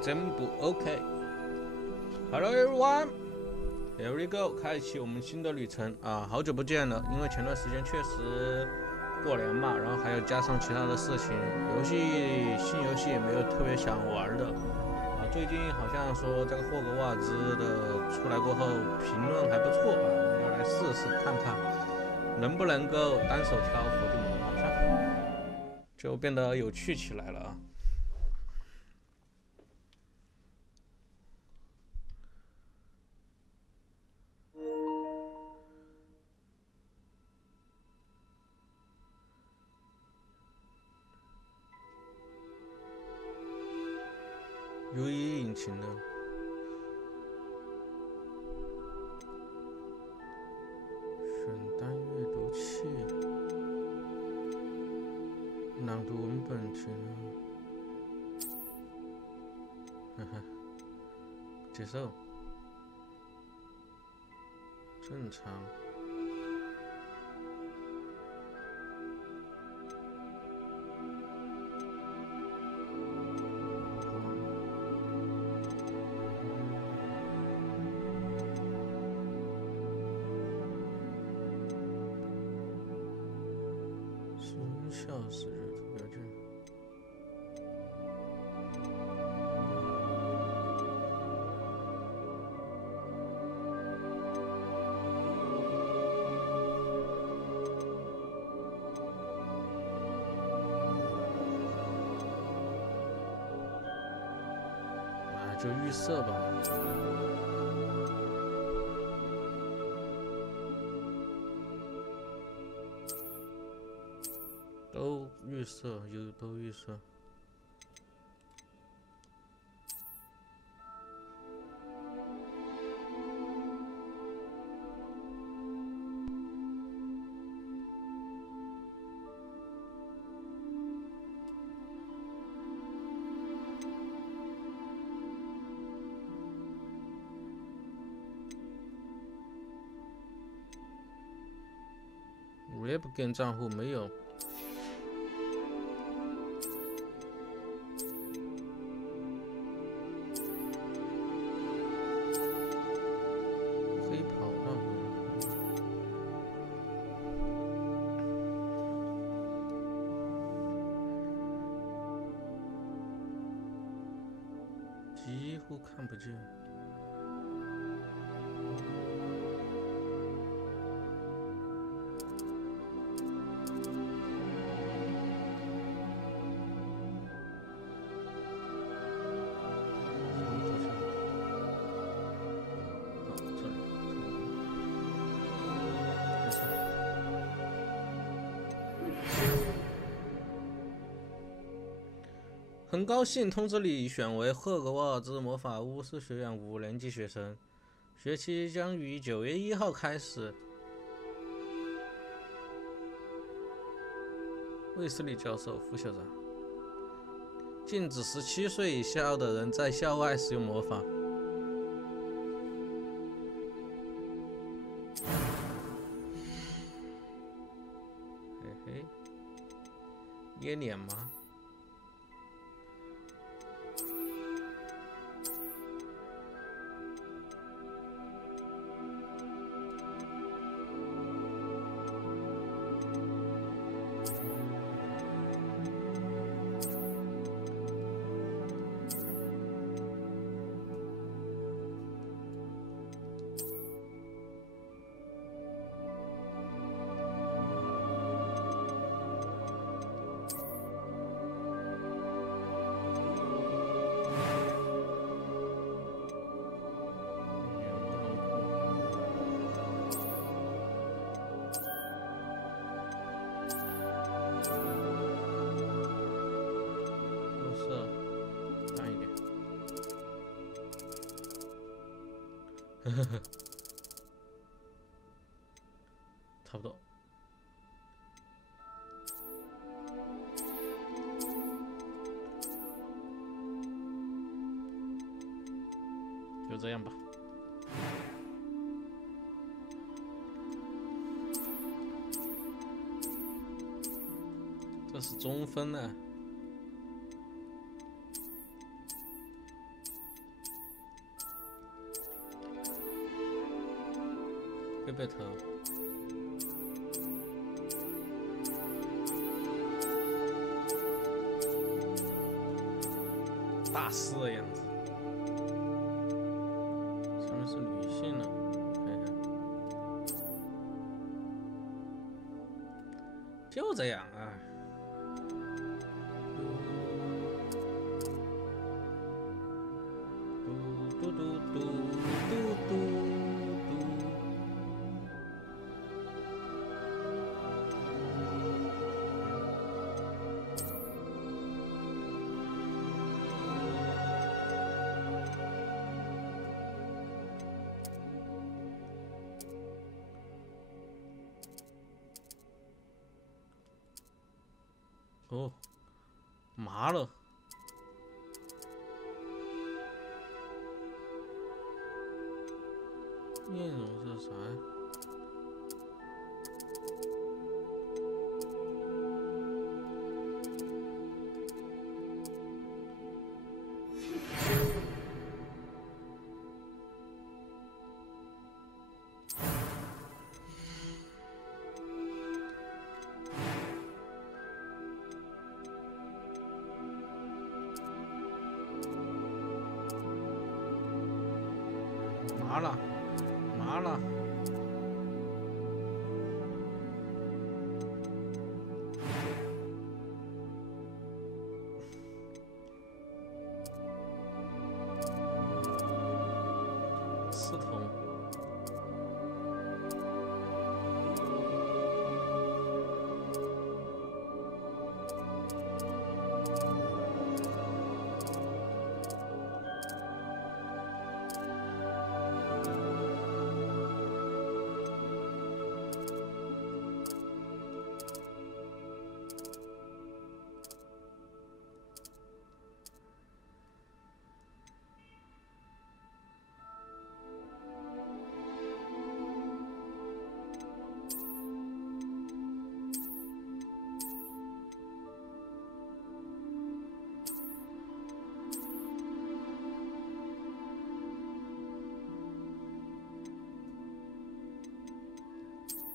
真不 OK。Hello everyone，here we go， 开启我们新的旅程啊！好久不见了，因为前段时间确实过年嘛，然后还有加上其他的事情，新游戏也没有特别想玩的啊。最近好像说这个霍格沃兹的出来过后评论还不错啊，要来试试看看能不能够单手挑伏地魔，好像就变得有趣起来了啊。UE 引擎的选单阅读器，朗读文本请接受，正常。笑死这图标卷。就预设吧。都预设，都预设。Webgame 账户没有。几乎看不见。很高兴通知你选为霍格沃兹魔法巫师学院5年级学生，学期将于9月1号开始。卫斯理教授、副校长，禁止17岁以下的人在校外使用魔法。嘿嘿，捏脸吗？差不多。就这样吧。这是中分呢。贝特。大师的样子。上面是女性的，看一下。就这样啊。嘟嘟嘟嘟嘟嘟。 哦，麻了。面容是啥呀？麻了，麻了。刺痛。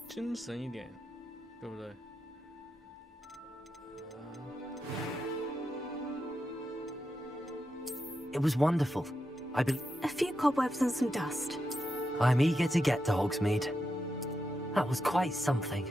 精神一点，对不对？ It was wonderful. A few cobwebs and some dust. I'm eager to get to Hogsmeade. That was quite something.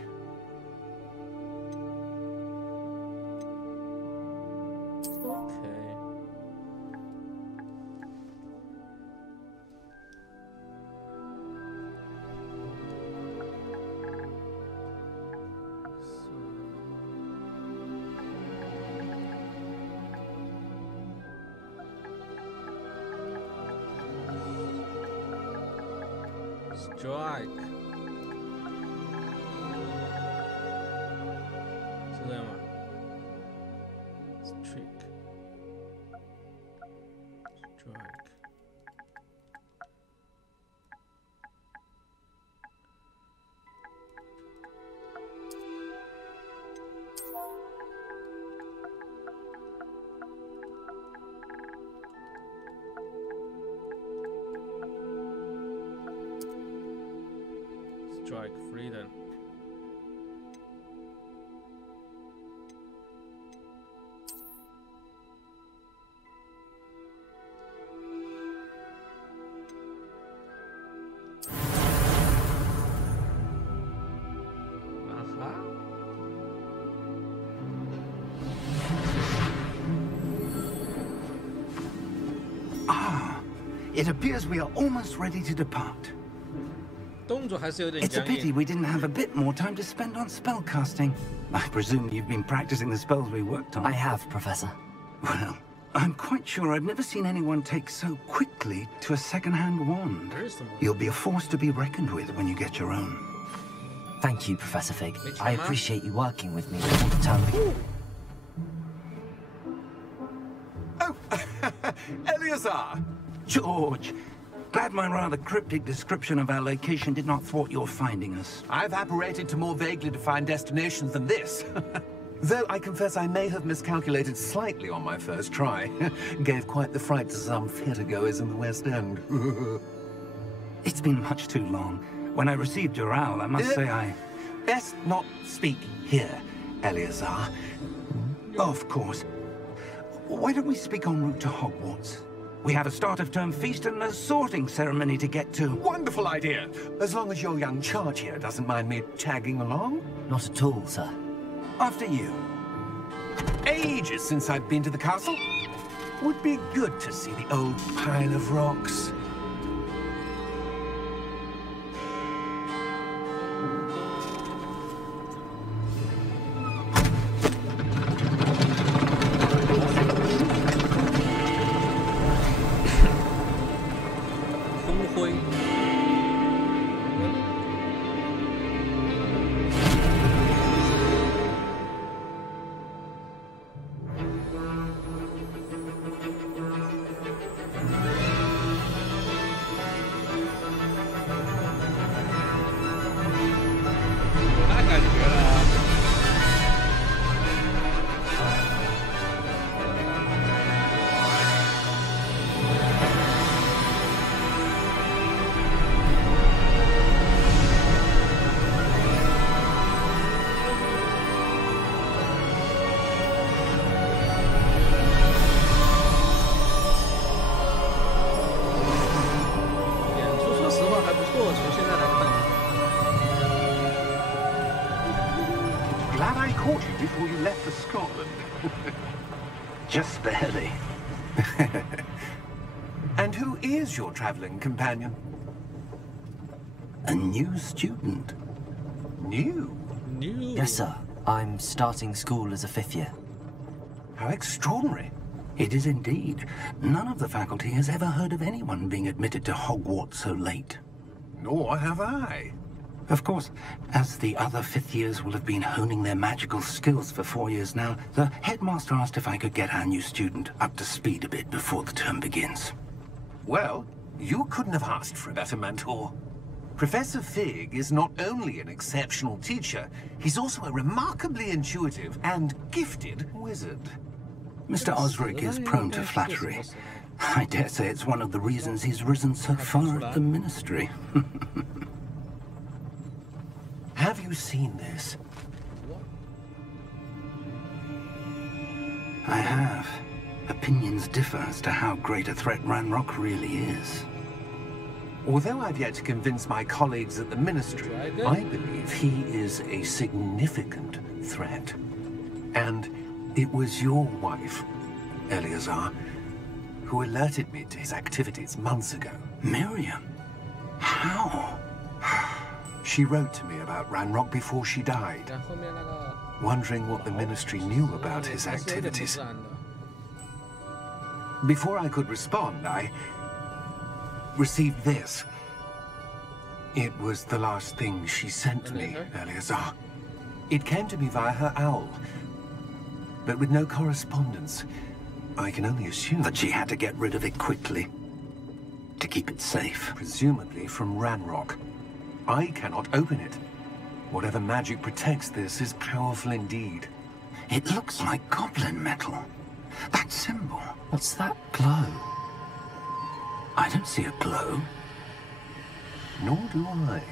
Strike 是这样吗 ？Strike Strike ，Strike Freedom。 It appears we are almost ready to depart. 动作还是有点 It's a 僵 pity 硬。 we didn't have a bit more time to spend on spellcasting. I presume you've been practicing the spells we worked on. I have, Professor. Well, I'm quite sure I've never seen anyone take so quickly to a second-hand wand. There is the one. You'll be a force to be reckoned with when you get your own. Thank you, Professor Fig. Thanks, I Emma. appreciate you working with me all the time. Oh, Eleazar! George! Glad my rather cryptic description of our location did not thwart your finding us. I've apparated to more vaguely defined destinations than this. Though I confess I may have miscalculated slightly on my first try. Gave quite the fright to some theatre-goers in the West End. It's been much too long. When I received your owl, I must say I... Best not speak here, Eleazar. Of course. Why don't we speak en route to Hogwarts? We have a start-of-term feast and a sorting ceremony to get to. Wonderful idea. As long as your young charge here doesn't mind me tagging along. Not at all, sir. After you. Ages since I've been to the castle. Would be good to see the old pile of rocks. Glad I caught you before you left for Scotland. Just barely. And who is your traveling companion? A new student. New? Yes, sir. I'm starting school as a 5th year. How extraordinary. It is indeed. None of the faculty has ever heard of anyone being admitted to Hogwarts so late. Nor have I. Of course, as the other 5th years will have been honing their magical skills for 4 years now, the headmaster asked if I could get our new student up to speed a bit before the term begins. Well, you couldn't have asked for a better mentor. Professor Fig is not only an exceptional teacher, he's also a remarkably intuitive and gifted wizard. Mr. Osric is prone to flattery. I dare say it's one of the reasons he's risen so far at the Ministry. Have you seen this? I have. Opinions differ as to how great a threat Ranrock really is. Although I've yet to convince my colleagues at the Ministry, I believe he is a significant threat. And it was your wife, Eleazar, who alerted me to his activities months ago. Miriam? How? She wrote to me about Ranrock before she died, wondering what the Ministry knew about his activities. Before I could respond, I received this. It was the last thing she sent me, Eleazar. It came to me via her owl, but with no correspondence. I can only assume that she had to get rid of it quickly, to keep it safe. Presumably from Ranrock. I cannot open it. Whatever magic protects this is powerful indeed. It looks like goblin metal. That symbol. What's that glow? I don't see a glow. Nor do I.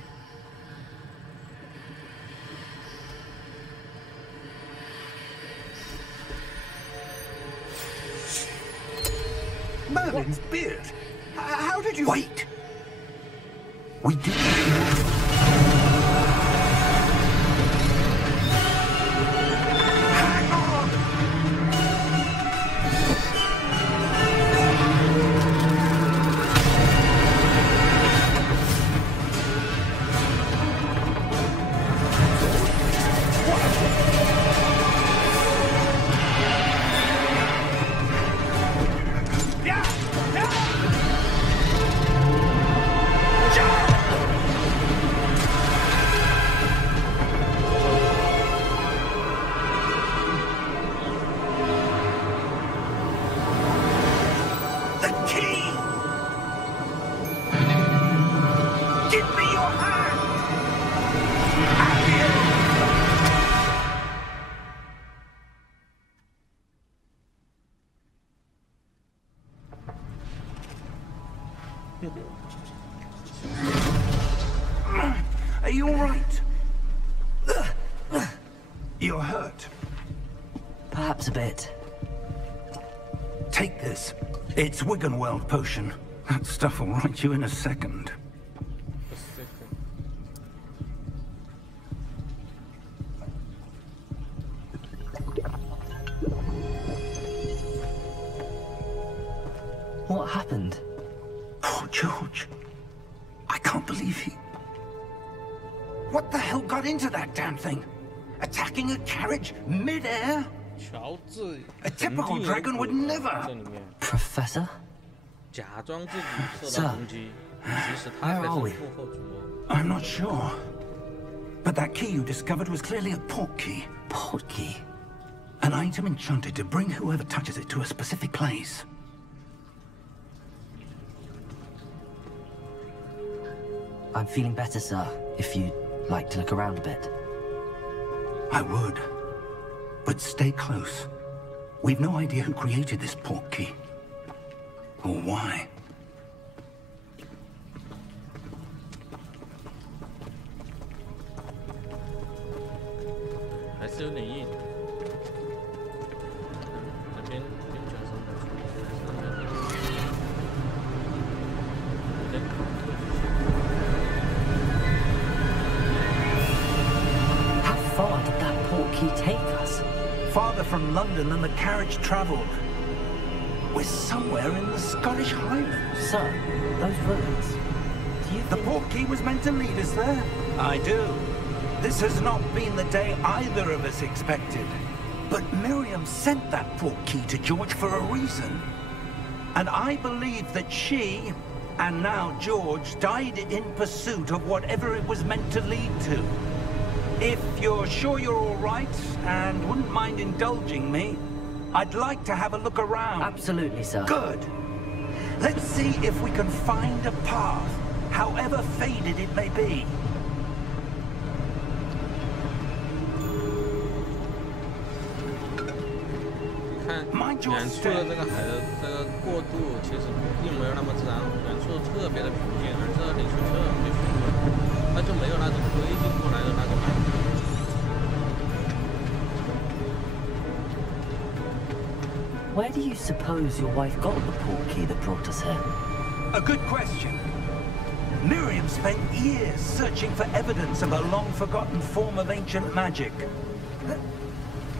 Merlin's beard. How did you... Wait! We did... you all right? You're hurt. Perhaps a bit. Take this. It's Wiggenweld potion. That stuff will right you in a second. What happened? Poor George. I can't believe he... What the hell got into that damn thing? Attacking a carriage mid-air? 乔治 A typical dragon would never. 这里面 Professor? 假装自己受到攻击，其实他才是幕后主谋。I'm not sure. But that key you discovered was clearly a port key. Port key? An item enchanted to bring whoever touches it to a specific place. I'm feeling better, sir. If you'd like to look around a bit. I would. But stay close. We've no idea who created this port key. Or why. 还是有点硬。那边角色的处理还是那边。有点卡。 How far did that port key take us? Farther from London than the carriage travelled. We're somewhere in the Scottish Highlands. Sir, those ruins. Do you The think... port key was meant to lead us there. I do. This has not been the day either of us expected. But Miriam sent that port key to George for a reason. And I believe that she, and now George, died in pursuit of whatever it was meant to lead to. If you're sure you're all right, and wouldn't mind indulging me, I'd like to have a look around. Absolutely, sir. Good. Let's see if we can find a path, however faded it may be. 看远处的这个海的这个过渡，其实并没有那么自然，远处特别的平静，而这里却特别雄伟，它就没有那种推进过来的那种感觉。 Where do you suppose your wife got the port key that brought us here? A good question. Miriam spent years searching for evidence of a long-forgotten form of ancient magic.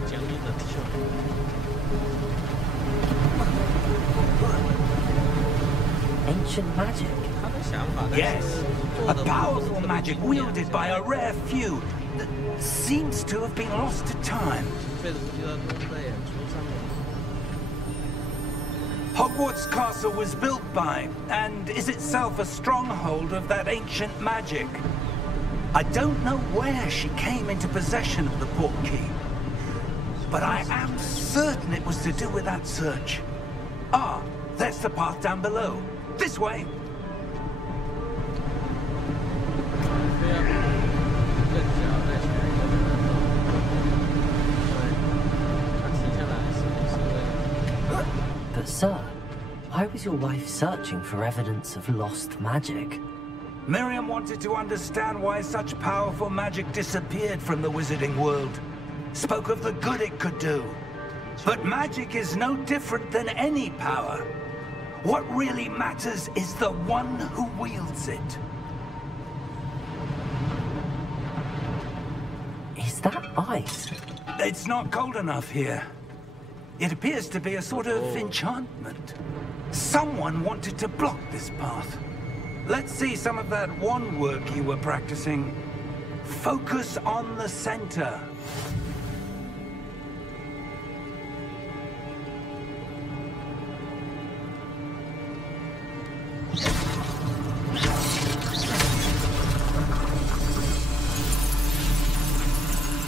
僵硬的跳。 Ancient magic? Yes, a powerful magic wielded by a rare few that seems to have been lost to time. Hogwarts Castle was built by, and is itself a stronghold of that ancient magic. I don't know where she came into possession of the port key, but I am certain it was to do with that search. Ah, there's the path down below. This way. But sir, why was your wife searching for evidence of lost magic? Miriam wanted to understand why such powerful magic disappeared from the wizarding world. Spoke of the good it could do. But magic is no different than any power. What really matters is the one who wields it. Is that ice? It's not cold enough here. It appears to be a sort of enchantment. Someone wanted to block this path. Let's see some of that wand work you were practicing. Focus on the center.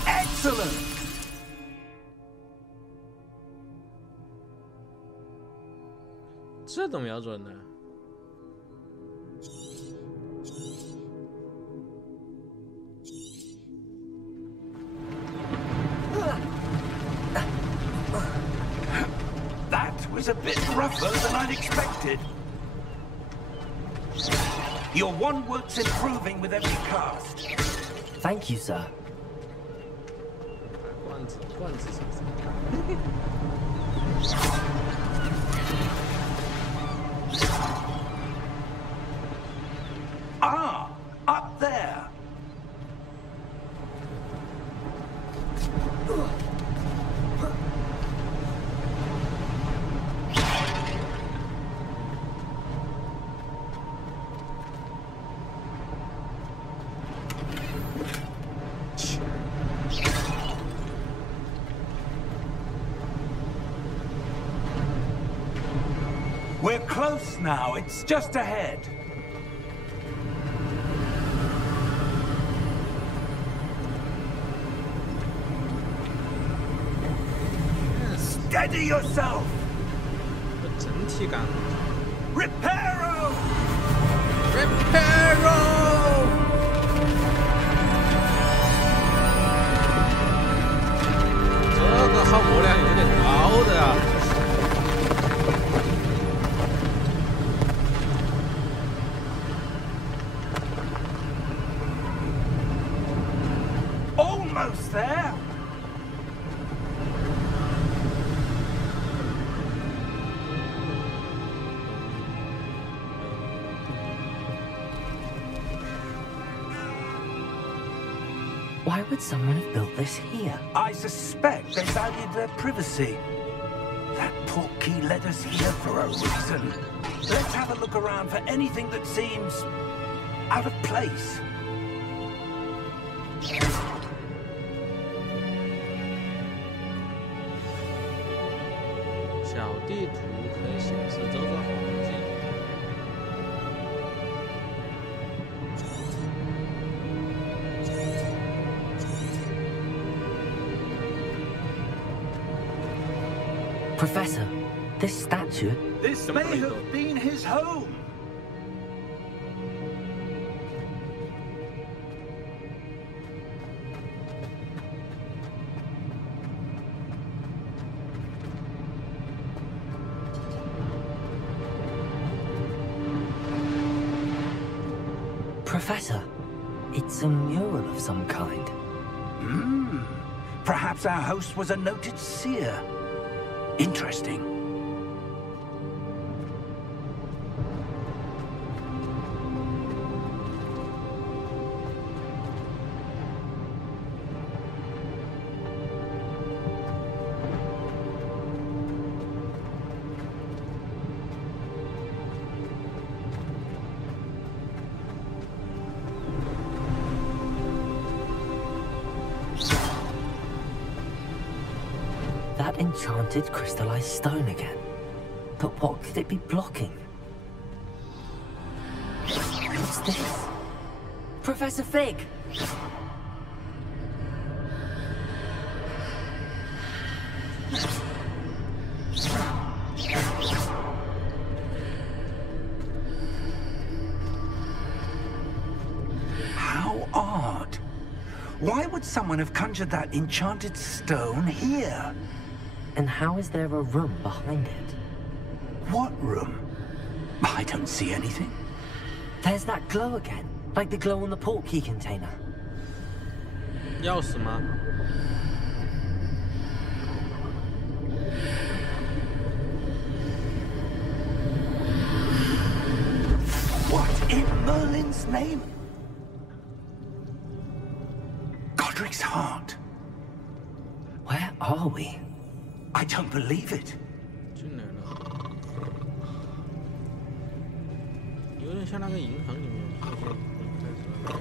Excellent! 这怎么瞄准呢？ That was a bit rougher than I'd expected. Your wand work's improving with every cast. Thank you, sir. 罐子先生。Ah, up there. We're close now. It's just ahead. Steady yourself. 整体感。Reparo. Reparo。这个耗油量有点高的呀。 Almost there. Why would someone have built this here? I suspect they valued their privacy. That portkey led us here for a reason. Let's have a look around for anything that seems out of place. 小地图可以显示周遭环境。Professor, this statue... This may have been his home. Professor, it's a mural of some kind. Perhaps our host was a noted seer. Interesting. That enchanted crystallized stone again. But what could it be blocking? What's this? Professor Fig! How odd. Why would someone have conjured that enchanted stone here? And how is there a room behind it? What room? I don't see anything. There's that glow again, like the glow on the portkey container. 钥匙吗？ What in Merlin's name? Godric's heart. Where are we? I don't believe it. 进来了，有点像那个银行里面那些不太知道。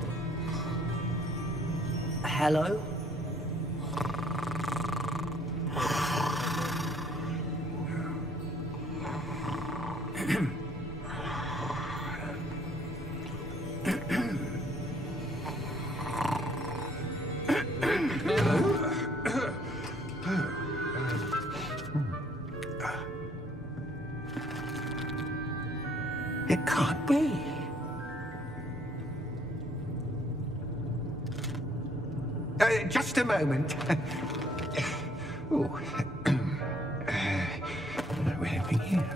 Hello? It can't be. Just a moment. Oh. Where have we here?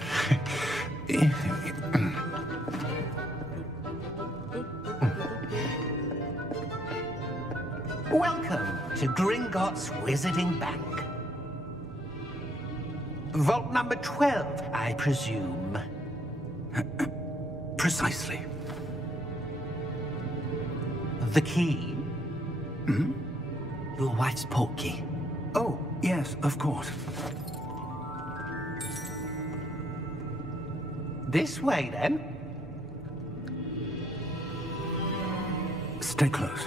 to Gringotts Wizarding Bank. Vault number 12, I presume. Precisely. The key? Hmm? Your wife's portkey. Oh, yes, of course. This way, then. Stay close.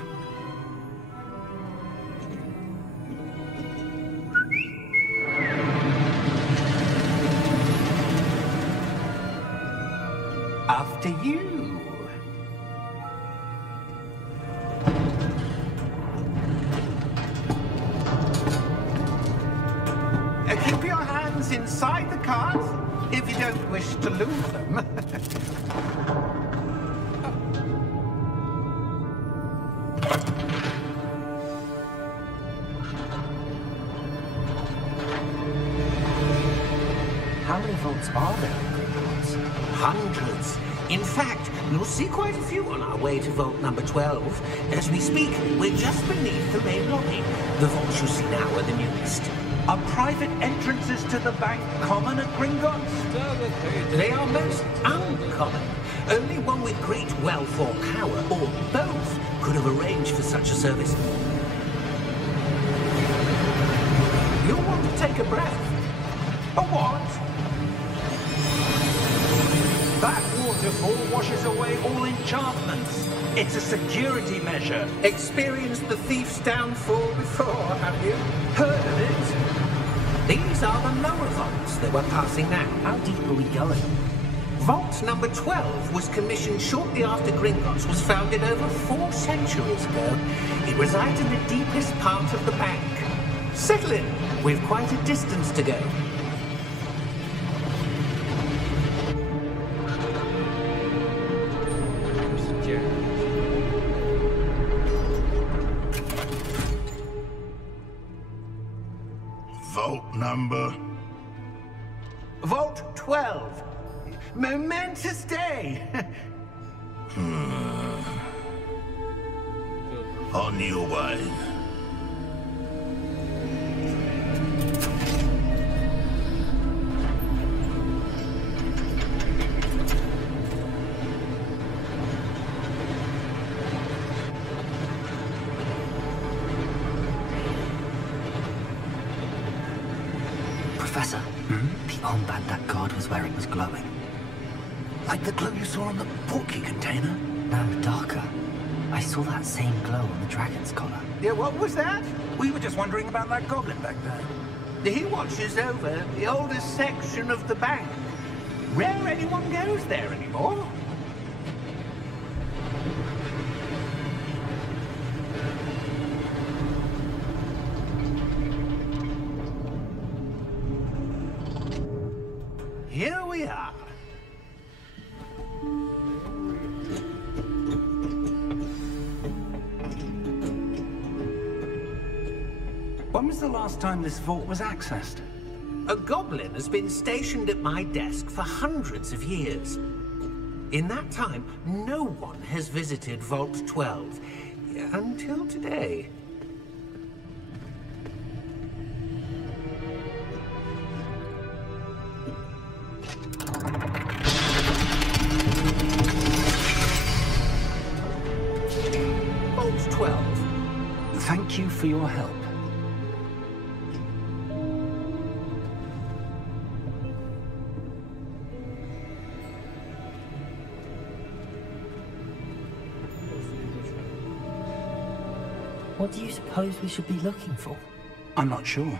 After you. Keep your hands inside the cart if you don't wish to lose them. How many vaults are there in Gringotts? Hundreds. In fact, you'll see quite a few on our way to vault number 12. As we speak, we're just beneath the main lobby. The vaults you see now are the newest. Are private entrances to the bank common at Gringotts? They are most uncommon. Only one with great wealth or power, or both, could have arranged for such a service. You'll want to take a breath. A what? That waterfall washes away all enchantments. It's a security measure. Experienced the thief's downfall before, have you? Heard of it? These are the lower vaults that we're passing now. How deep are we going? Vault number 12 was commissioned shortly after Gringotts was founded over 4 centuries ago. It resides in the deepest part of the bank. Settle in. We've quite a distance to go. Vault number? Vault 12. Momentous day. On your way. Professor, the armband that guard was wearing was glowing. Like the glow you saw on the portkey container? No, darker. I saw that same glow on the dragon's collar. Yeah, what was that? We were just wondering about that goblin back there. He watches over the oldest section of the bank. Rare anyone goes there anymore. Here we are. When was the last time this vault was accessed? A goblin has been stationed at my desk for hundreds of years. In that time, no one has visited Vault 12 until today. Vault 12. Thank you for your help. What do you suppose we should be looking for? I'm not sure.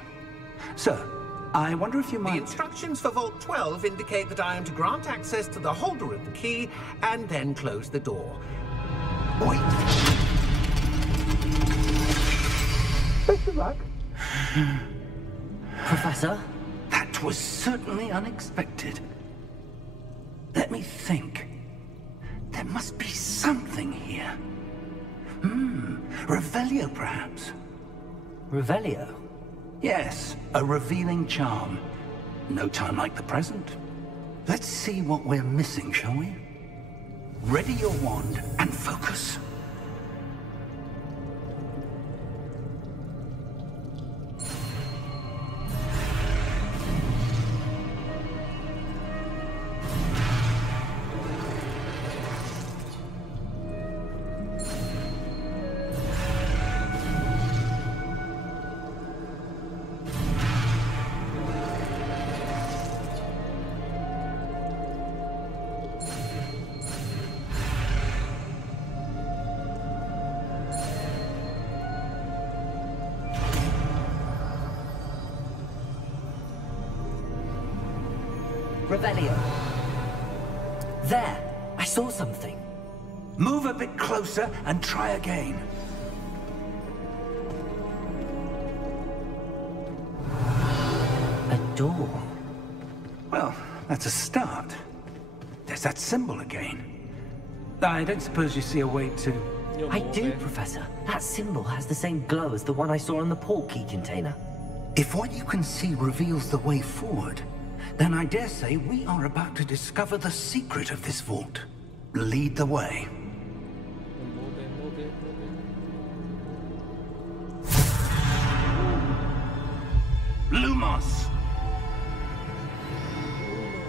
Sir, I wonder if you The might... instructions for Vault 12 indicate that I am to grant access to the holder of the key and then close the door. Wait! Best of luck. Professor? That was certainly unexpected. Let me think. There must be something here. Revelio, perhaps? Revelio? Yes, a revealing charm. No time like the present. Let's see what we're missing, shall we? Ready your wand and focus. Revelio. There, I saw something. Move a bit closer and try again. A door. Well, that's a start. There's that symbol again. I don't suppose you see a way to... I do, Professor. That symbol has the same glow as the one I saw on the port key container. If what you can see reveals the way forward, then I dare say we are about to discover the secret of this vault. Lead the way. Lumos!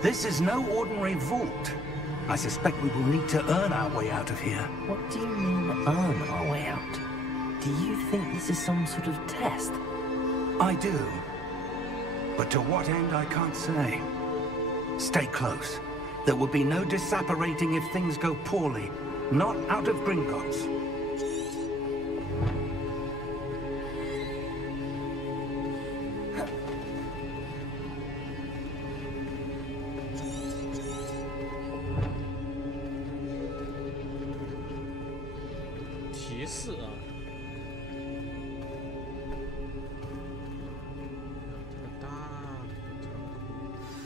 This is no ordinary vault. I suspect we will need to earn our way out of here. What do you mean, earn our way out? Do you think this is some sort of test? I do. But to what end, I can't say. Stay close. There will be no disapparating if things go poorly. Not out of Gringotts.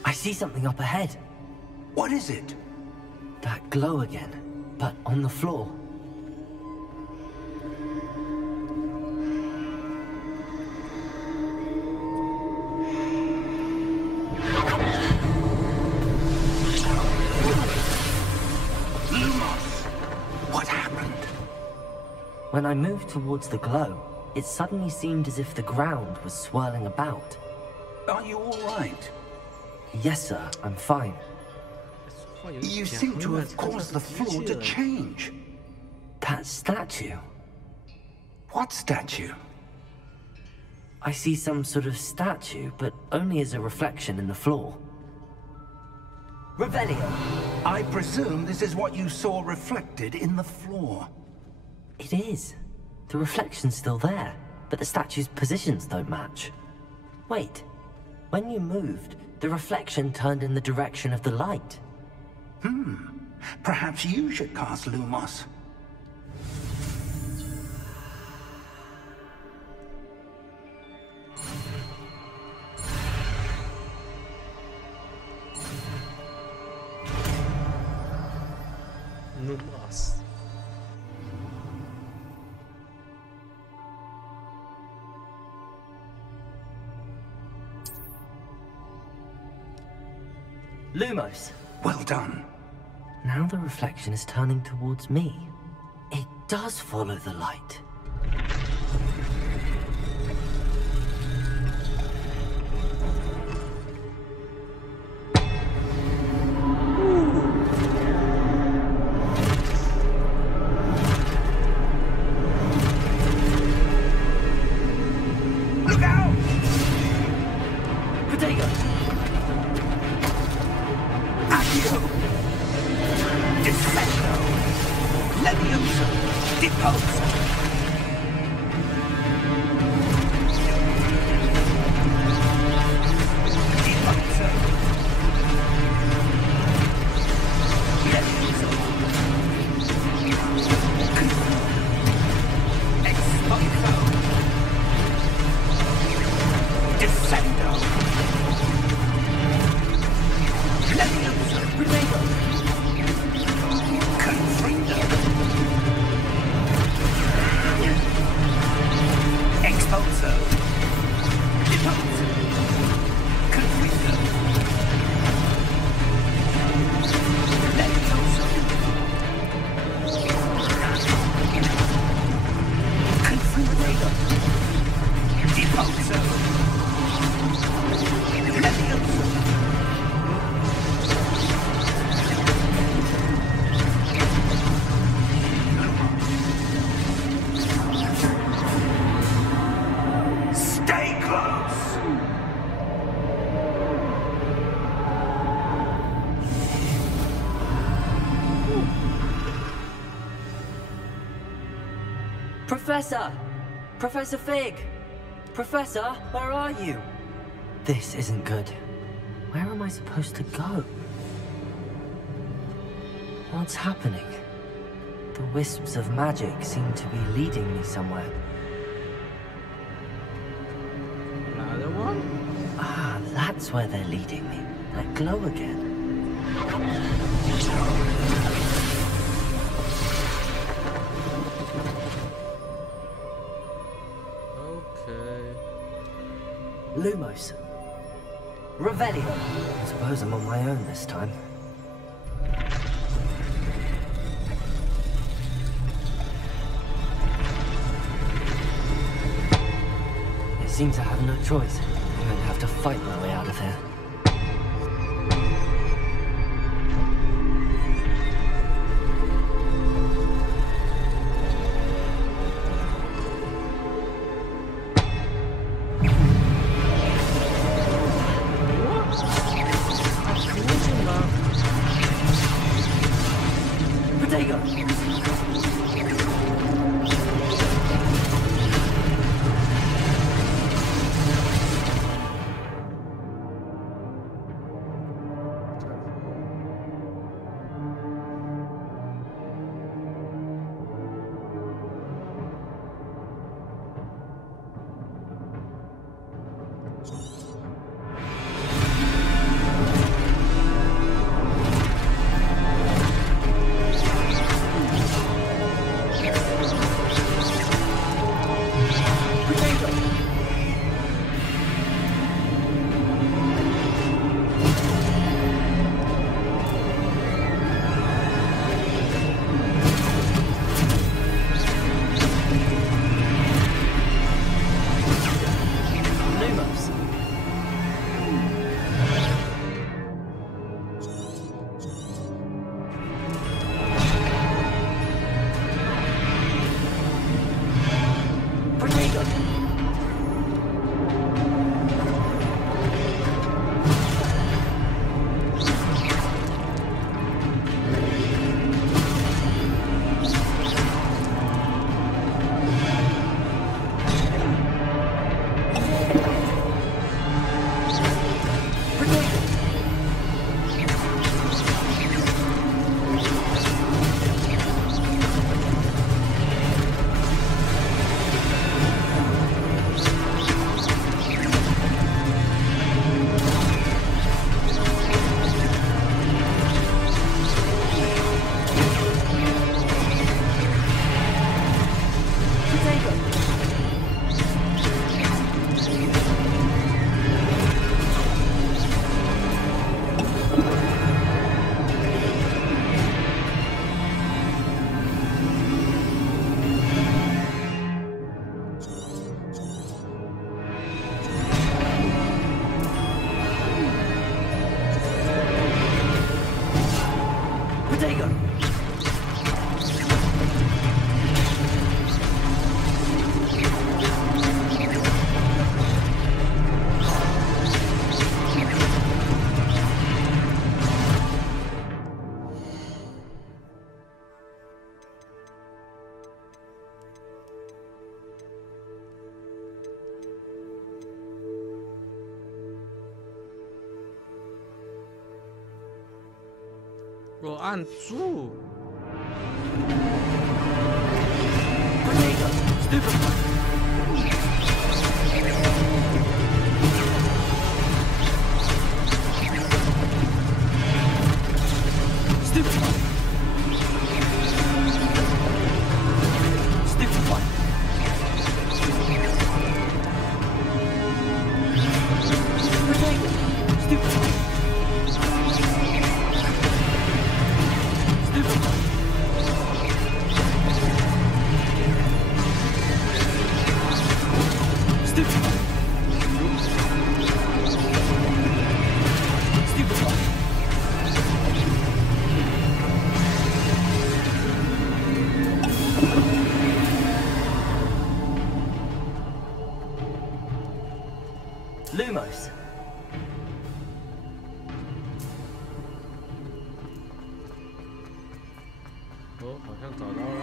I see something up ahead. What is it? That glow again, but on the floor. Lumos! What happened? When I moved towards the glow, it suddenly seemed as if the ground was swirling about. Are you all right? Yes, sir, I'm fine. You seem to have caused the floor to change. That statue. What statue? I see some sort of statue, but only as a reflection in the floor. Revelio! I presume this is what you saw reflected in the floor. It is. The reflection's still there, but the statue's positions don't match. Wait. When you moved, the reflection turned in the direction of the light. Perhaps you should cast Lumos. Lumos. Lumos! Well done. Now the reflection is turning towards me. It does follow the light. Look out! Potato! Accio! Defendo! Levioso! Deposo! Deposo! Levioso! Exposo! Descendo! Levioso! Potato! Confrido! Expulso! Deposo! Confrido! Levioso! Confrido! Deposo! Levioso! Stay close! Professor! Professor Fig! Professor, where are you? This isn't good. Where am I supposed to go? What's happening? The wisps of magic seem to be leading me somewhere. Another one? Ah, that's where they're leading me. That glow again. Okay. Lumos. Revelio. I suppose I'm on my own this time. It seems I have no choice. I'm going to have to fight my way out of here. Potato!我按住。Lumos.哦，好像找到了。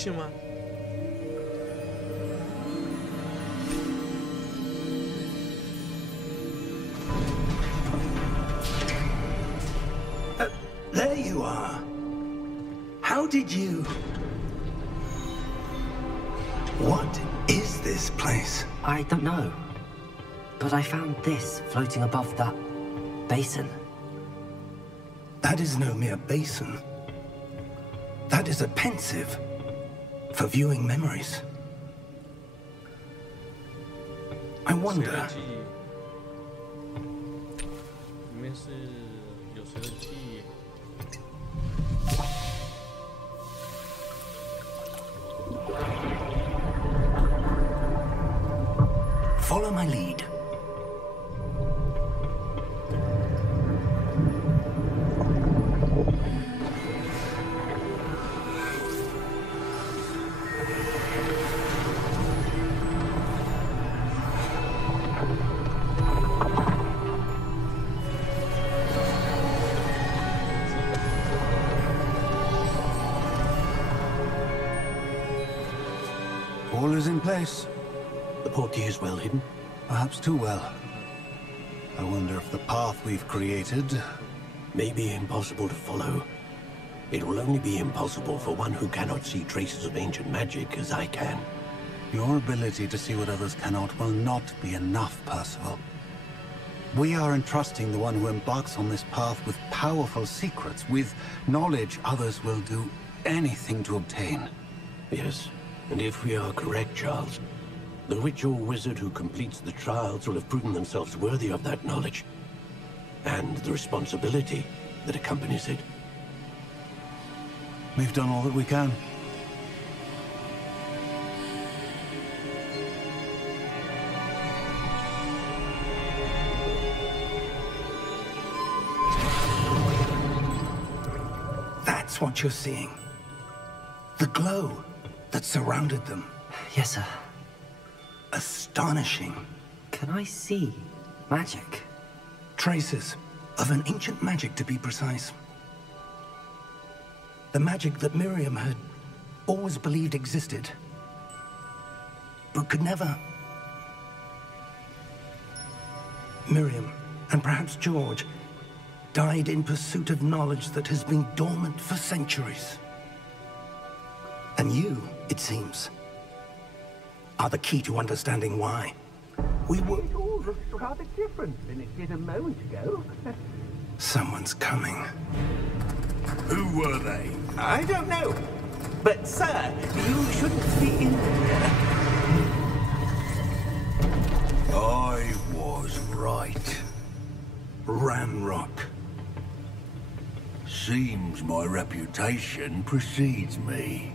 戏吗？ There you are. How did you... What is this place? I don't know. But I found this floating above that basin. That is no mere basin. That is a pensive for viewing memories. I wonder... 里面是有谁的记忆？ Follow my lead. All is in place. The portkey is well hidden. Perhaps too well. I wonder if the path we've created... May be impossible to follow. It will only be impossible for one who cannot see traces of ancient magic as I can. Your ability to see what others cannot will not be enough, Percival. We are entrusting the one who embarks on this path with powerful secrets, with knowledge others will do anything to obtain. Yes, and if we are correct, Charles, the witch or wizard who completes the trials will have proven themselves worthy of that knowledge, and the responsibility that accompanies it. We've done all that we can. That's what you're seeing. The glow that surrounded them. Yes, sir. Astonishing. Can I see magic? Traces of an ancient magic, to be precise. The magic that Miriam had always believed existed, but could never. Miriam, and perhaps George, died in pursuit of knowledge that has been dormant for centuries. And you, it seems, are the key to understanding why. We were... It all looks rather different than it did a moment ago. Someone's coming. Who were they? I don't know. But, sir, you shouldn't be in here. I was right. Ramrock. Seems my reputation precedes me.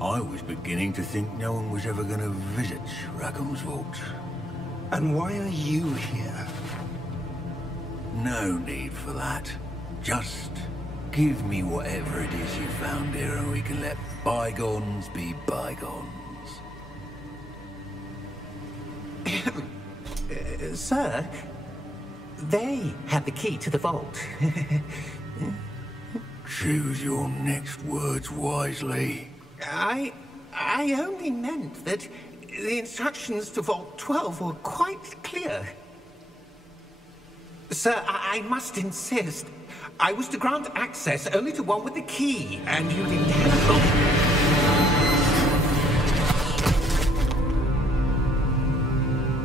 I was beginning to think no one was ever going to visit Rackham's vault. And why are you here? No need for that. Just give me whatever it is you found here and we can let bygones be bygones. Sir, they have the key to the vault. Choose your next words wisely. I only meant that the instructions to Vault 12 were quite clear. Sir, I must insist. I was to grant access only to one with the key, and you didn't help.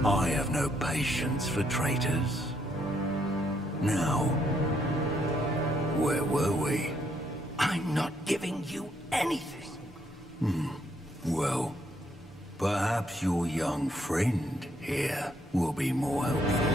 I have no patience for traitors. Now, where were we? I'm not giving you anything. Well, perhaps your young friend here will be more helpful.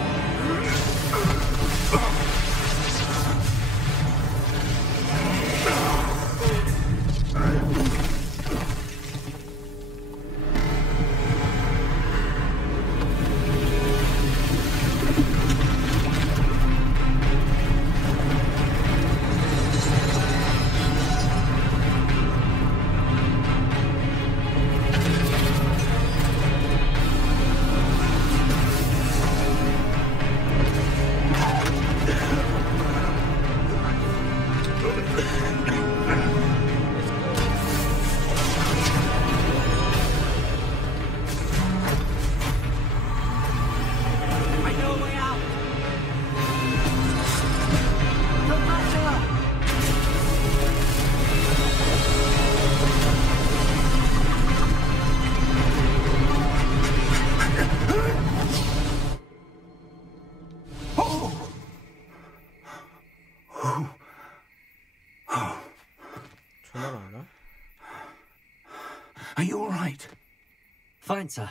Fine, sir.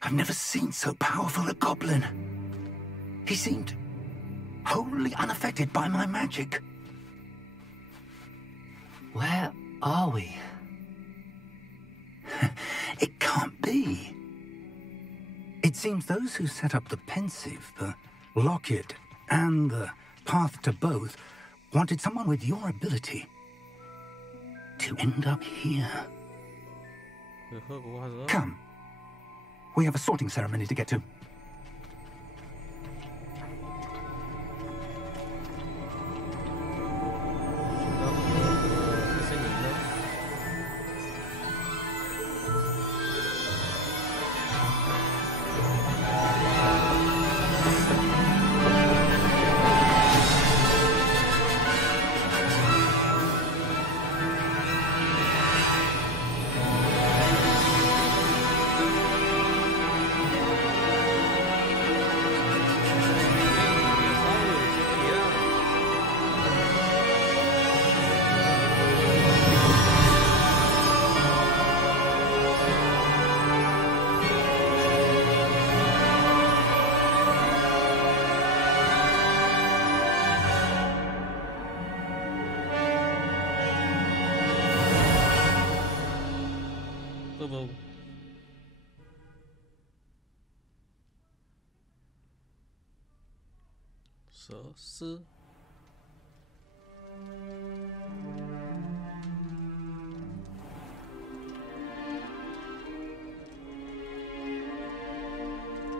I've never seen so powerful a goblin. He seemed wholly unaffected by my magic. Where are we? It can't be. It seems those who set up the pensive, the locket, and the path to both wanted someone with your ability to end up here. Come. We have a sorting ceremony to get to.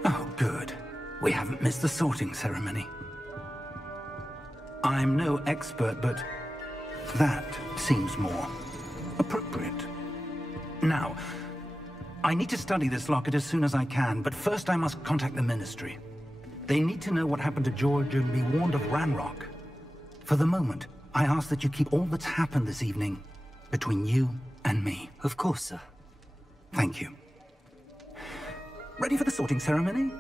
Oh, good. We haven't missed the sorting ceremony. I'm no expert, but that seems more appropriate. Now, I need to study this locket as soon as I can, but first I must contact the Ministry. They need to know what happened to George and be warned of Ranrock. For the moment, I ask that you keep all that's happened this evening between you and me. Of course, sir. Thank you. Ready for the sorting ceremony?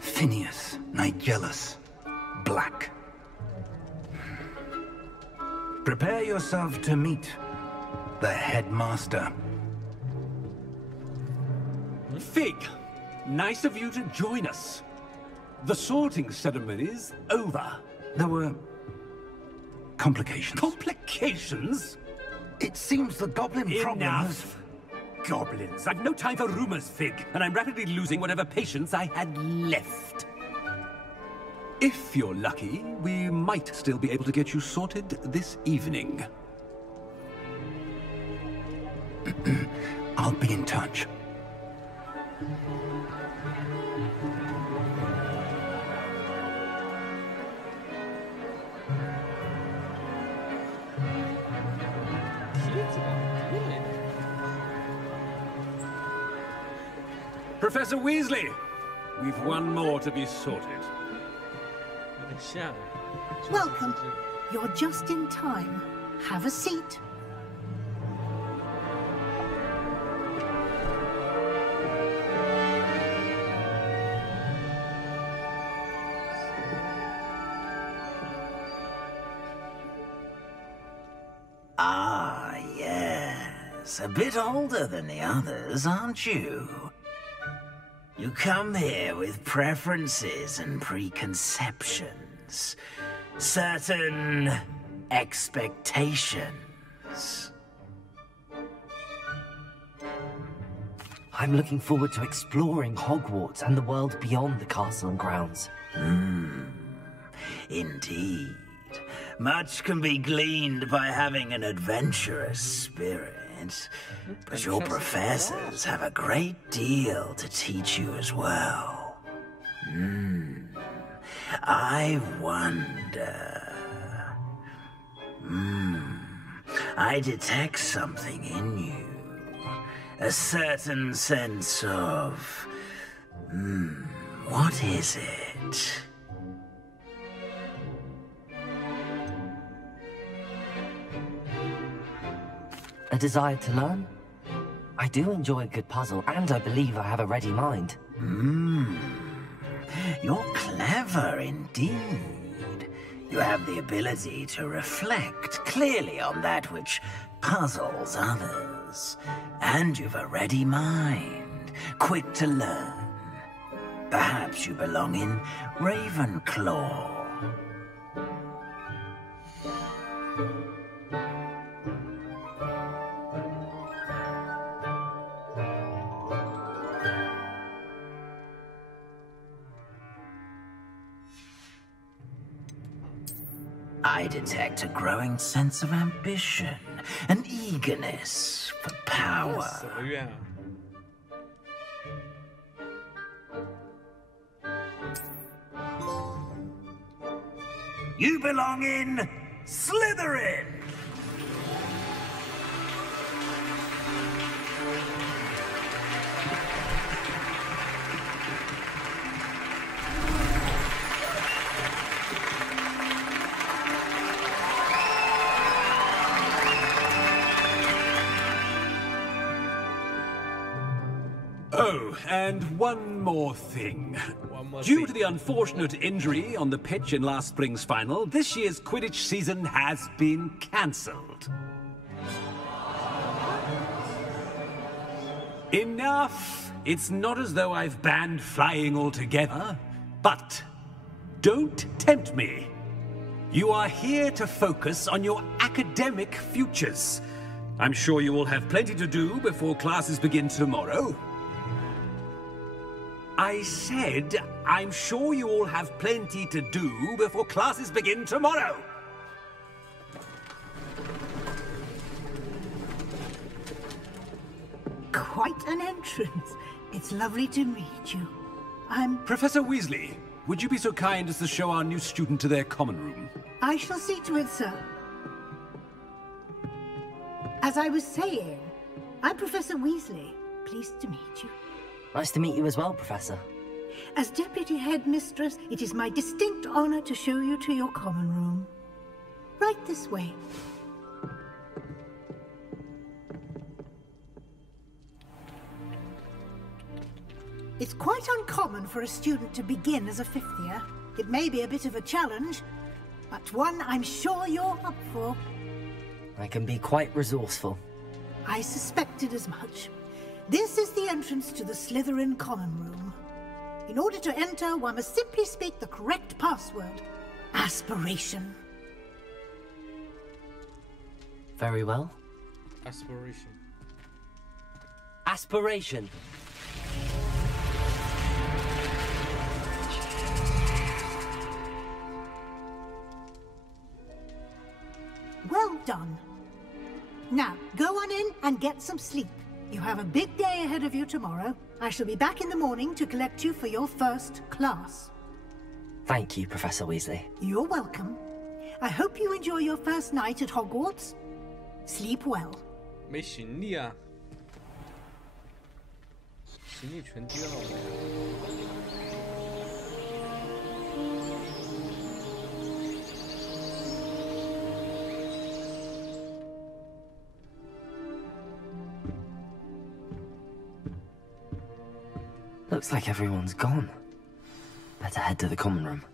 Phineas, Nigellus, Black. Prepare yourself to meet the headmaster. Fig, nice of you to join us. The sorting ceremony's over. There were complications. Complications? It seems the goblin problem has... Goblins. I've no time for rumors, Fig, and I'm rapidly losing whatever patience I had left. If you're lucky, we might still be able to get you sorted this evening. I'll be in touch. Professor Weasley, we've one more to be sorted. Welcome. You're just in time. Have a seat. Ah, yes. A bit older than the others, aren't you? You come here with preferences and preconceptions. Certain expectations. I'm looking forward to exploring Hogwarts and the world beyond the castle and grounds. Indeed. Much can be gleaned by having an adventurous spirit. But your professors have a great deal to teach you as well. I wonder... I detect something in you. A certain sense of... what is it? A desire to learn? I do enjoy a good puzzle, and I believe I have a ready mind. You're clever indeed. You have the ability to reflect clearly on that which puzzles others. And you've a ready mind, quick to learn. Perhaps you belong in Ravenclaw. I detect a growing sense of ambition, an eagerness for power. You belong in Slytherin! Oh, and one more thing. Due to the unfortunate injury on the pitch in last spring's final, this year's Quidditch season has been cancelled. Enough! It's not as though I've banned flying altogether, but don't tempt me. You are here to focus on your academic futures. I'm sure you will have plenty to do before classes begin tomorrow. I said, I'm sure you all have plenty to do before classes begin tomorrow. Quite an entrance. It's lovely to meet you. I'm... Professor Weasley, would you be so kind as to show our new student to their common room? I shall see to it, sir. As I was saying, I'm Professor Weasley. Pleased to meet you. Nice to meet you as well, Professor. As Deputy Headmistress, it is my distinct honor to show you to your common room. Right this way. It's quite uncommon for a student to begin as a fifth year. It may be a bit of a challenge, but one I'm sure you're up for. I can be quite resourceful. I suspected as much. This is the entrance to the Slytherin common room. In order to enter, one must simply speak the correct password. Aspiration. Very well. Aspiration. Aspiration. Well done. Now, go on in and get some sleep. You have a big day ahead of you tomorrow. I shall be back in the morning to collect you for your first class. Thank you, Professor Weasley. You're welcome. I hope you enjoy your first night at Hogwarts. Sleep well. 没行李啊，行李全丢了我。 Looks like everyone's gone. Better head to the common room.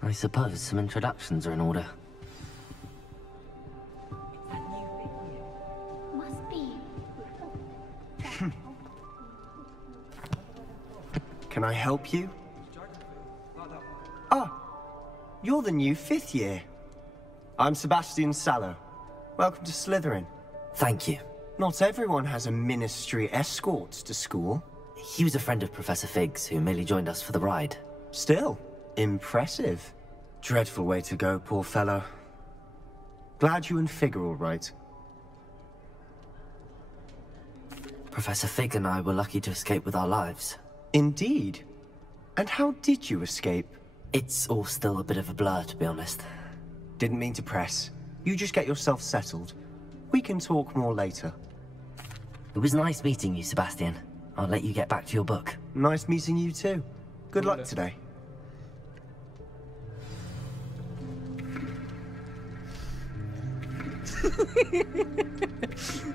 I suppose some introductions are in order. Must be. Can I help you? Oh, you're the new fifth year. I'm Sebastian Sallow. Welcome to Slytherin. Thank you. Not everyone has a ministry escort to school. He was a friend of Professor Figgs, who merely joined us for the ride. Still, impressive. Dreadful way to go, poor fellow. Glad you and Fig are all right. Professor Fig and I were lucky to escape with our lives. Indeed. And how did you escape? It's all still a bit of a blur, to be honest. Didn't mean to press. You just get yourself settled. We can talk more later. It was nice meeting you, Sebastian. I'll let you get back to your book. Nice meeting you too. Good luck today.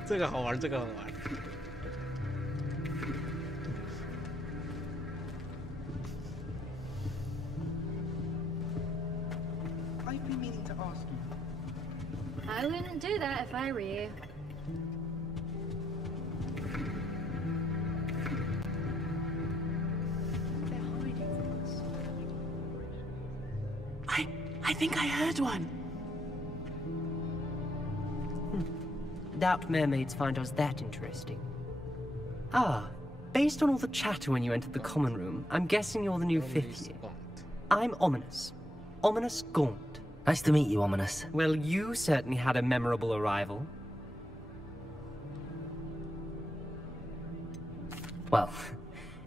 这个好玩，这个好玩。I've been meaning to ask you. I wouldn't do that if I were you. I think I heard one. Doubt mermaids find us that interesting. Ah, based on all the chatter when you entered the common room, I'm guessing you're the new fifth year. I'm Ominous. Ominous Gaunt. Nice to meet you, Ominous. Well, you certainly had a memorable arrival. Well,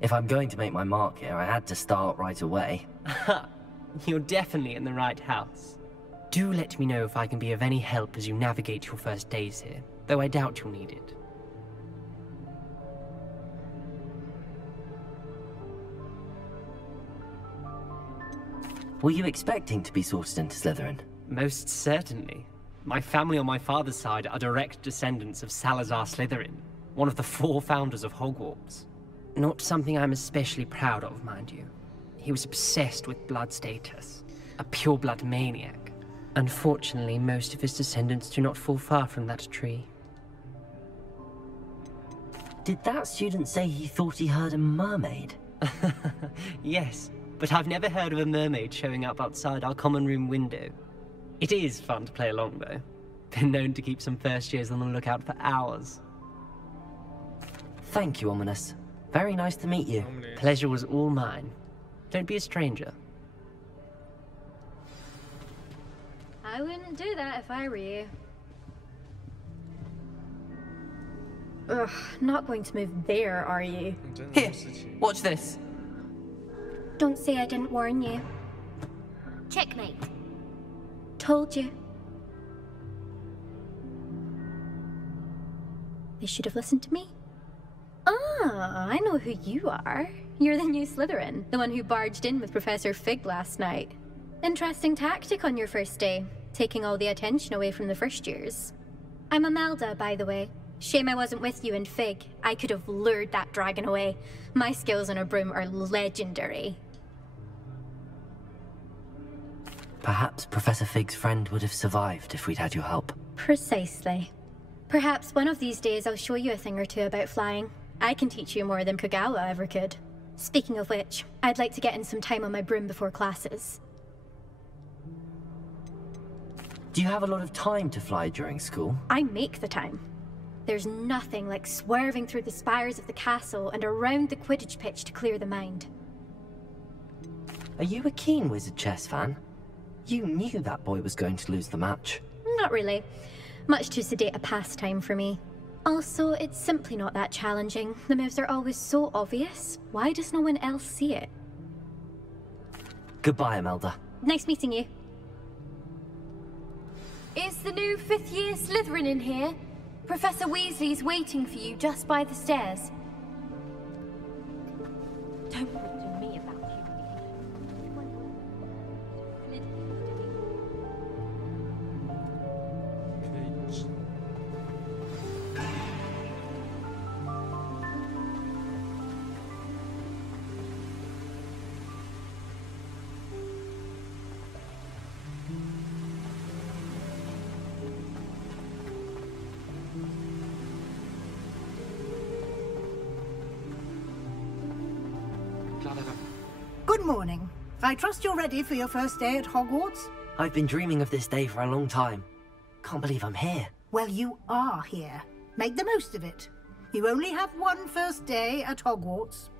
if I'm going to make my mark here, I had to start right away. You're definitely in the right house. Do let me know if I can be of any help as you navigate your first days here, though I doubt you'll need it. Were you expecting to be sorted into Slytherin? Most certainly. My family on my father's side are direct descendants of Salazar Slytherin, one of the 4 founders of Hogwarts. Not something I'm especially proud of, mind you. He was obsessed with blood status, a pure-blood maniac. Unfortunately, most of his descendants do not fall far from that tree. Did that student say he thought he heard a mermaid? Yes, but I've never heard of a mermaid showing up outside our common room window. It is fun to play along, though. Been known to keep some first years on the lookout for hours. Thank you, Ominous. Very nice to meet you. Pleasure was all mine. Don't be a stranger. I wouldn't do that if I were you. Ugh, not going to move there, are you? Here, watch this. Don't say I didn't warn you. Checkmate. Told you. They should have listened to me. Ah, I know who you are. You're the new Slytherin, the one who barged in with Professor Fig last night. Interesting tactic on your first day, taking all the attention away from the first years. I'm Imelda, by the way. Shame I wasn't with you and Fig. I could have lured that dragon away. My skills on a broom are legendary. Perhaps Professor Fig's friend would have survived if we'd had your help. Precisely. Perhaps one of these days I'll show you a thing or two about flying. I can teach you more than Kogawa ever could. Speaking of which, I'd like to get in some time on my broom before classes. Do you have a lot of time to fly during school? I make the time. There's nothing like swerving through the spires of the castle and around the Quidditch pitch to clear the mind. Are you a keen Wizard chess fan? You knew that boy was going to lose the match. Not really. Much too sedate a pastime for me. Also, it's simply not that challenging. The moves are always so obvious. Why does no one else see it? Goodbye, Imelda. Nice meeting you. Is the new 5th year Slytherin in here? Professor Weasley's waiting for you just by the stairs. Don't talk to me about you. Good morning. I trust you're ready for your first day at Hogwarts? I've been dreaming of this day for a long time. Can't believe I'm here. Well, you are here. Make the most of it. You only have one first day at Hogwarts.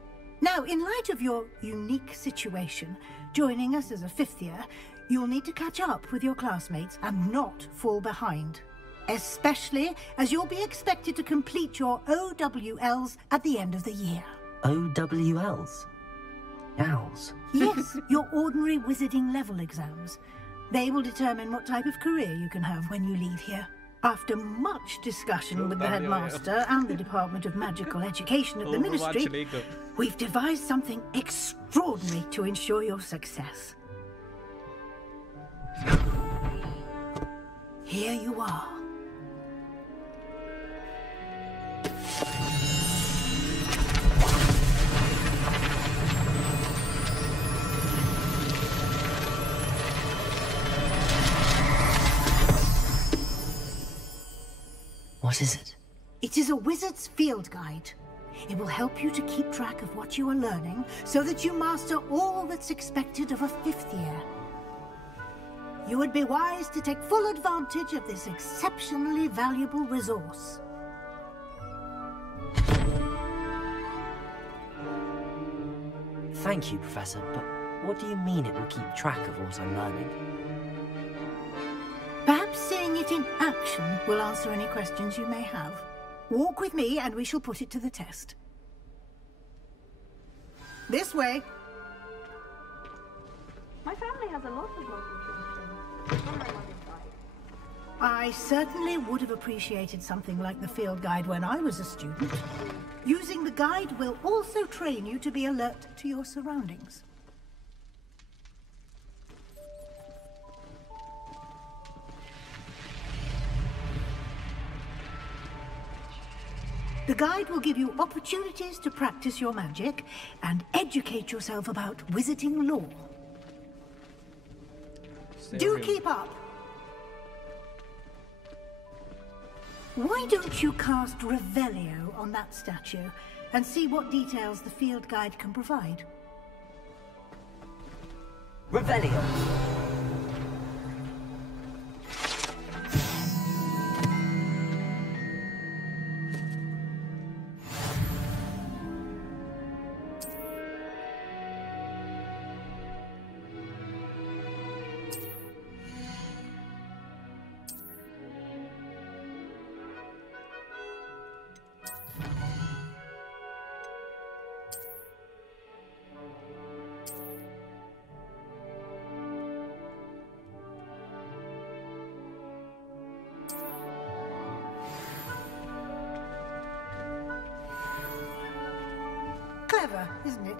Now, in light of your unique situation, joining us as a 5th year, you'll need to catch up with your classmates and not fall behind. Especially as you'll be expected to complete your OWLs at the end of the year. OWLs? Owls? Yes, your ordinary wizarding level exams. They will determine what type of career you can have when you leave here. After much discussion with the headmaster and the Department of Magical Education at the Ministry, we've devised something extraordinary to ensure your success. Here you are. What is it? It is a wizard's field guide. It will help you to keep track of what you are learning so that you master all that's expected of a 5th year. You would be wise to take full advantage of this exceptionally valuable resource. Thank you, Professor, but what do you mean it will keep track of what I'm learning? Perhaps seeing it in action will answer any questions you may have. Walk with me and we shall put it to the test. This way. My family has a lot of local traditions. From my mother's side. I certainly would have appreciated something like the field guide when I was a student. Using the guide will also train you to be alert to your surroundings. The guide will give you opportunities to practice your magic and educate yourself about wizarding lore. Do keep up! Why don't you cast Revelio on that statue and see what details the field guide can provide? Revelio! Clever, isn't it?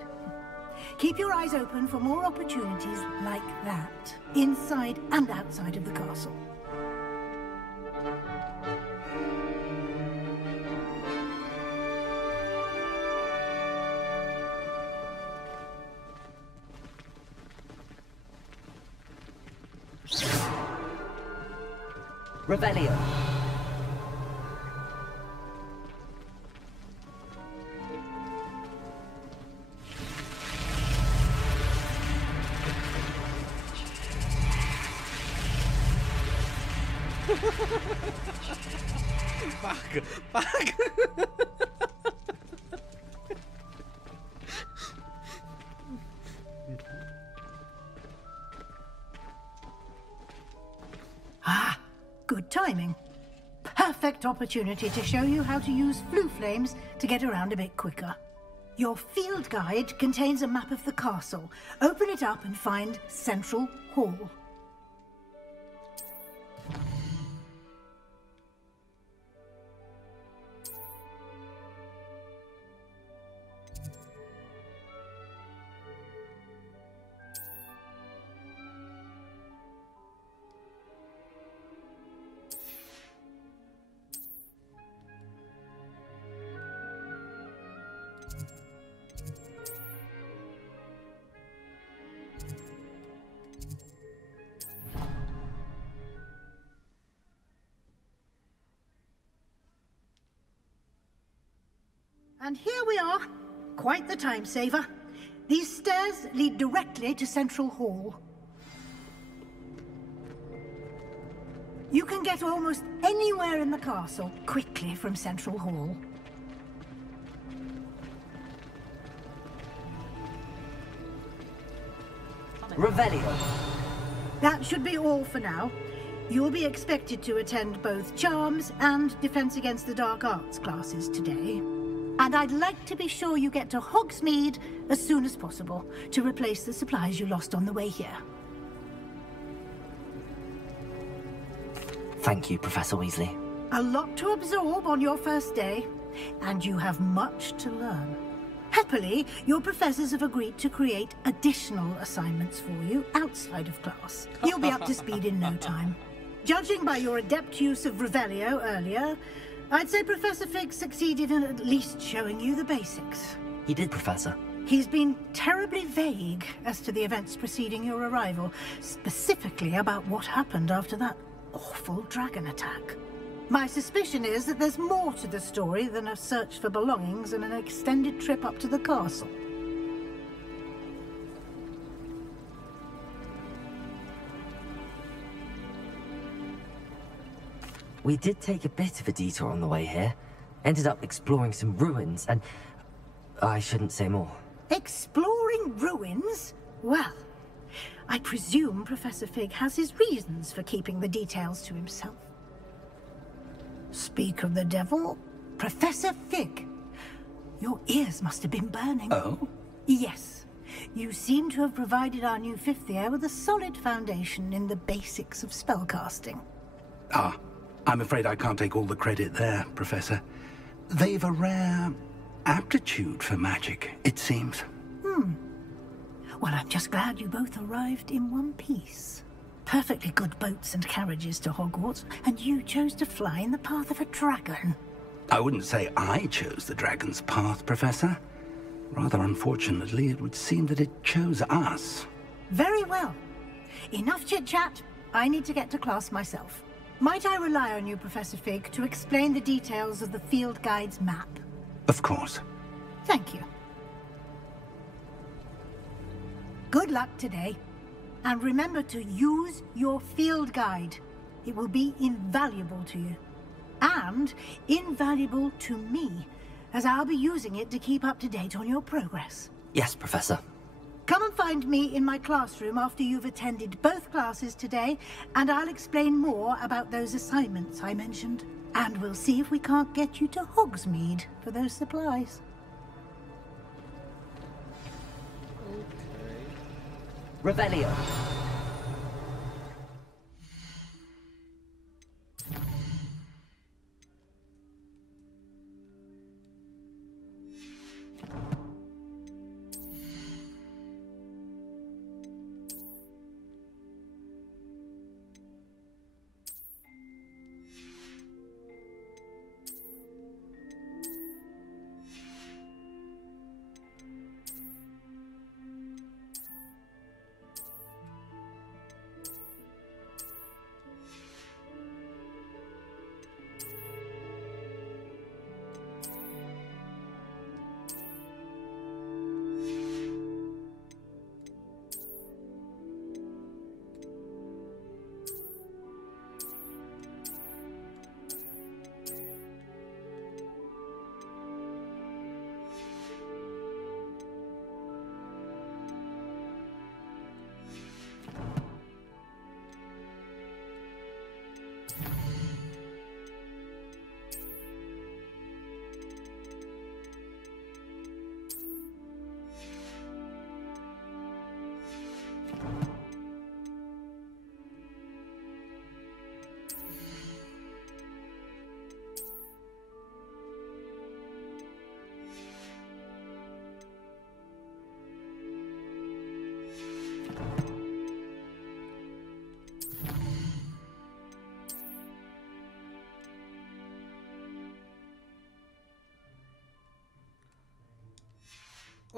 Keep your eyes open for more opportunities like that, inside and outside of the castle. Revelio! Fuck. Ah, good timing. Perfect opportunity to show you how to use flue flames to get around a bit quicker. Your field guide contains a map of the castle. Open it up and find Central Hall. And here we are. Quite the time saver. These stairs lead directly to Central Hall. You can get almost anywhere in the castle quickly from Central Hall. Revelio. That should be all for now. You'll be expected to attend both Charms and Defense Against the Dark Arts classes today. And I'd like to be sure you get to Hogsmeade as soon as possible to replace the supplies you lost on the way here. Thank you, Professor Weasley. A lot to absorb on your first day, and you have much to learn. Happily, your professors have agreed to create additional assignments for you outside of class. You'll be up to speed in no time. Judging by your adept use of Revelio earlier, I'd say Professor Fig succeeded in at least showing you the basics. He did, Professor. He's been terribly vague as to the events preceding your arrival, specifically about what happened after that awful dragon attack. My suspicion is that there's more to the story than a search for belongings and an extended trip up to the castle. We did take a bit of a detour on the way here. Ended up exploring some ruins and... I shouldn't say more. Exploring ruins? Well, I presume Professor Fig has his reasons for keeping the details to himself. Speak of the devil, Professor Fig. Your ears must have been burning. Oh? Yes. You seem to have provided our new fifth year with a solid foundation in the basics of spellcasting. Ah, I'm afraid I can't take all the credit there, Professor. They've a rare aptitude for magic, it seems. Well, I'm just glad you both arrived in one piece. Perfectly good boats and carriages to Hogwarts, and you chose to fly in the path of a dragon. I wouldn't say I chose the dragon's path, Professor. Rather unfortunately, it would seem that it chose us. Very well. Enough chit-chat. I need to get to class myself. Might I rely on you, Professor Fig, to explain the details of the field guide's map? Of course. Thank you. Good luck today. And remember to use your field guide. It will be invaluable to you. And invaluable to me, as I'll be using it to keep up to date on your progress. Yes, Professor. Come and find me in my classroom after you've attended both classes today, and I'll explain more about those assignments I mentioned. And we'll see if we can't get you to Hogsmeade for those supplies. Revelio.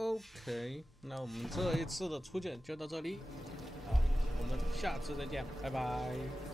OK， 那我们这一次的初见就到这里，好，我们下次再见，拜拜。